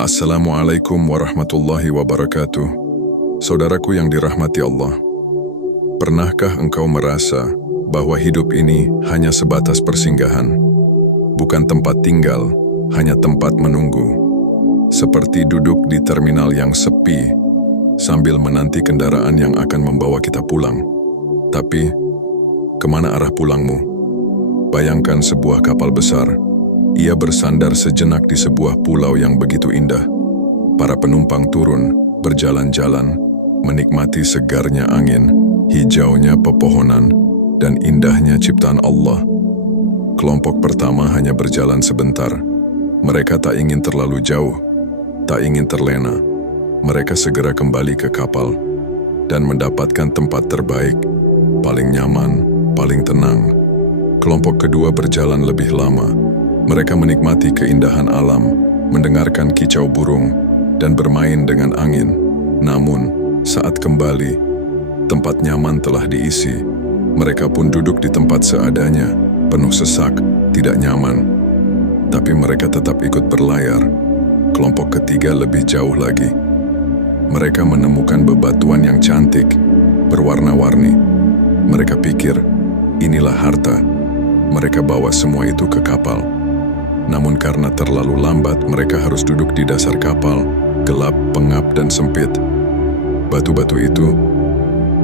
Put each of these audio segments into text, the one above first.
Assalamualaikum warahmatullahi wabarakatuh. Saudaraku yang dirahmati Allah, pernahkah engkau merasa bahwa hidup ini hanya sebatas persinggahan, bukan tempat tinggal, hanya tempat menunggu? Seperti duduk di terminal yang sepi, sambil menanti kendaraan yang akan membawa kita pulang. Tapi, kemana arah pulangmu? Bayangkan sebuah kapal besar. Ia bersandar sejenak di sebuah pulau yang begitu indah. Para penumpang turun, berjalan-jalan, menikmati segarnya angin, hijaunya pepohonan, dan indahnya ciptaan Allah. Kelompok pertama hanya berjalan sebentar. Mereka tak ingin terlalu jauh, tak ingin terlena. Mereka segera kembali ke kapal dan mendapatkan tempat terbaik, paling nyaman, paling tenang. Kelompok kedua berjalan lebih lama. Mereka menikmati keindahan alam, mendengarkan kicau burung, dan bermain dengan angin. Namun, saat kembali, tempat nyaman telah diisi. Mereka pun duduk di tempat seadanya, penuh sesak, tidak nyaman. Tapi mereka tetap ikut berlayar. Kelompok ketiga lebih jauh lagi. Mereka menemukan bebatuan yang cantik, berwarna-warni. Mereka pikir, inilah harta. Mereka bawa semua itu ke kapal. Namun karena terlalu lambat, mereka harus duduk di dasar kapal, gelap, pengap, dan sempit. Batu-batu itu,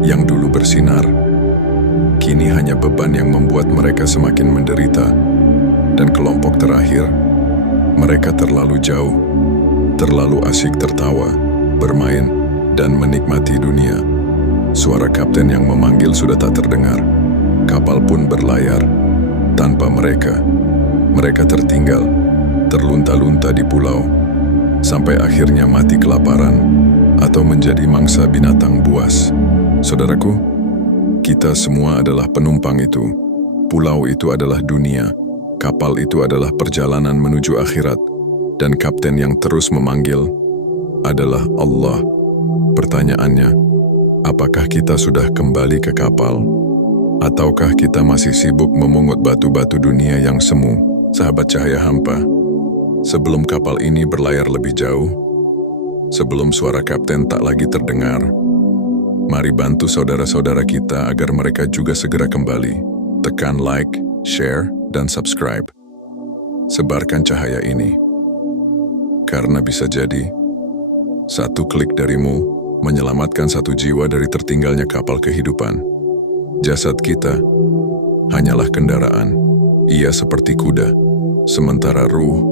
yang dulu bersinar, kini hanya beban yang membuat mereka semakin menderita. Dan kelompok terakhir, mereka terlalu jauh, terlalu asyik tertawa, bermain, dan menikmati dunia. Suara kapten yang memanggil sudah tak terdengar. Kapal pun berlayar. Tanpa mereka, mereka tertinggal, terlunta-lunta di pulau, sampai akhirnya mati kelaparan atau menjadi mangsa binatang buas. Saudaraku, kita semua adalah penumpang itu. Pulau itu adalah dunia, kapal itu adalah perjalanan menuju akhirat, dan kapten yang terus memanggil adalah Allah. Pertanyaannya, apakah kita sudah kembali ke kapal? Ataukah kita masih sibuk memungut batu-batu dunia yang semu? Sahabat cahaya hampa, sebelum kapal ini berlayar lebih jauh, sebelum suara kapten tak lagi terdengar, mari bantu saudara-saudara kita agar mereka juga segera kembali. Tekan like, share, dan subscribe. Sebarkan cahaya ini. Karena bisa jadi, satu klik darimu menyelamatkan satu jiwa dari tertinggalnya kapal kehidupan. Jasad kita hanyalah kendaraan. Ia seperti kuda, sementara ruh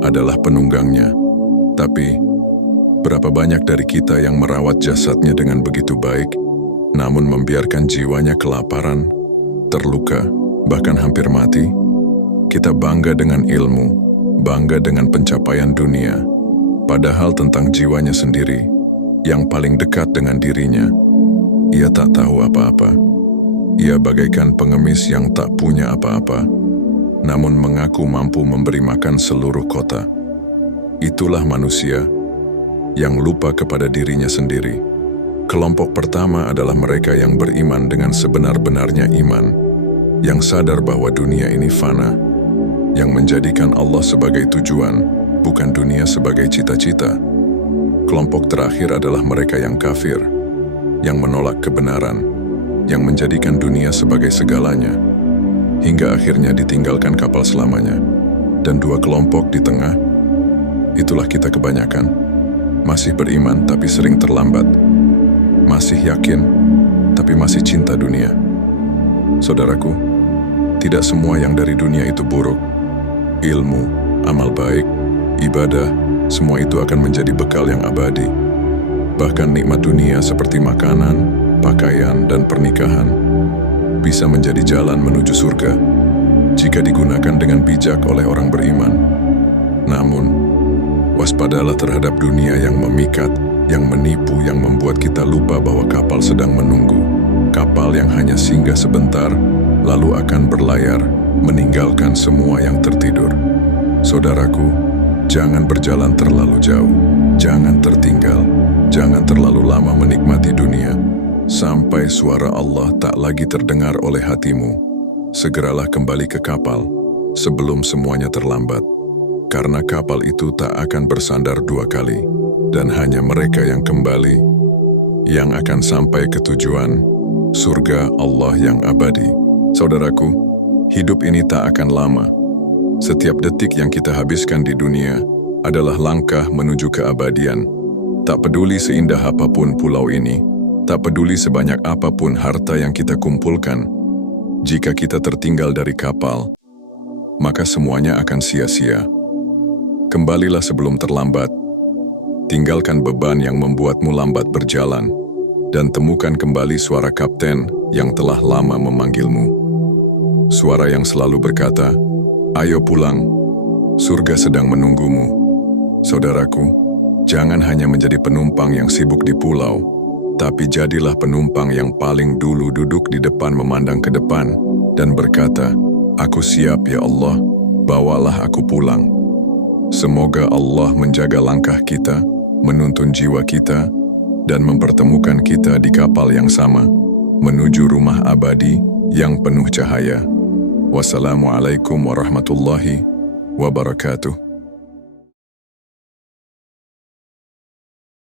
adalah penunggangnya. Tapi, berapa banyak dari kita yang merawat jasadnya dengan begitu baik, namun membiarkan jiwanya kelaparan, terluka, bahkan hampir mati? Kita bangga dengan ilmu, bangga dengan pencapaian dunia, padahal tentang jiwanya sendiri, yang paling dekat dengan dirinya, ia tak tahu apa-apa. Ia bagaikan pengemis yang tak punya apa-apa, namun mengaku mampu memberi makan seluruh kota. Itulah manusia yang lupa kepada dirinya sendiri. Kelompok pertama adalah mereka yang beriman dengan sebenar-benarnya iman, yang sadar bahwa dunia ini fana, yang menjadikan Allah sebagai tujuan, bukan dunia sebagai cita-cita. Kelompok terakhir adalah mereka yang kafir, yang menolak kebenaran, yang menjadikan dunia sebagai segalanya, hingga akhirnya ditinggalkan kapal selamanya. Dan dua kelompok di tengah, itulah kita kebanyakan. Masih beriman tapi sering terlambat. Masih yakin tapi masih cinta dunia. Saudaraku, tidak semua yang dari dunia itu buruk. Ilmu, amal baik, ibadah, semua itu akan menjadi bekal yang abadi. Bahkan nikmat dunia seperti makanan, pakaian, dan pernikahan bisa menjadi jalan menuju surga jika digunakan dengan bijak oleh orang beriman. Namun, waspadalah terhadap dunia yang memikat, yang menipu, yang membuat kita lupa bahwa kapal sedang menunggu. Kapal yang hanya singgah sebentar, lalu akan berlayar, meninggalkan semua yang tertidur. Saudaraku, jangan berjalan terlalu jauh, jangan tertinggal, jangan terlalu lama menikmati dunia, sampai suara Allah tak lagi terdengar oleh hatimu. Segeralah kembali ke kapal sebelum semuanya terlambat. karena kapal itu tak akan bersandar 2 kali, dan hanya mereka yang kembali, yang akan sampai ke tujuan, surga Allah yang abadi. Saudaraku, hidup ini tak akan lama. Setiap detik yang kita habiskan di dunia adalah langkah menuju keabadian. Tak peduli seindah apapun pulau ini, tak peduli sebanyak apapun harta yang kita kumpulkan, jika kita tertinggal dari kapal, maka semuanya akan sia-sia. Kembalilah sebelum terlambat, tinggalkan beban yang membuatmu lambat berjalan, dan temukan kembali suara kapten yang telah lama memanggilmu. Suara yang selalu berkata, "Ayo pulang, surga sedang menunggumu." Saudaraku, jangan hanya menjadi penumpang yang sibuk di pulau, tapi jadilah penumpang yang paling dulu duduk di depan memandang ke depan dan berkata, "Aku siap ya Allah, bawalah aku pulang." Semoga Allah menjaga langkah kita, menuntun jiwa kita, dan mempertemukan kita di kapal yang sama, menuju rumah abadi yang penuh cahaya. Wassalamualaikum warahmatullahi wabarakatuh.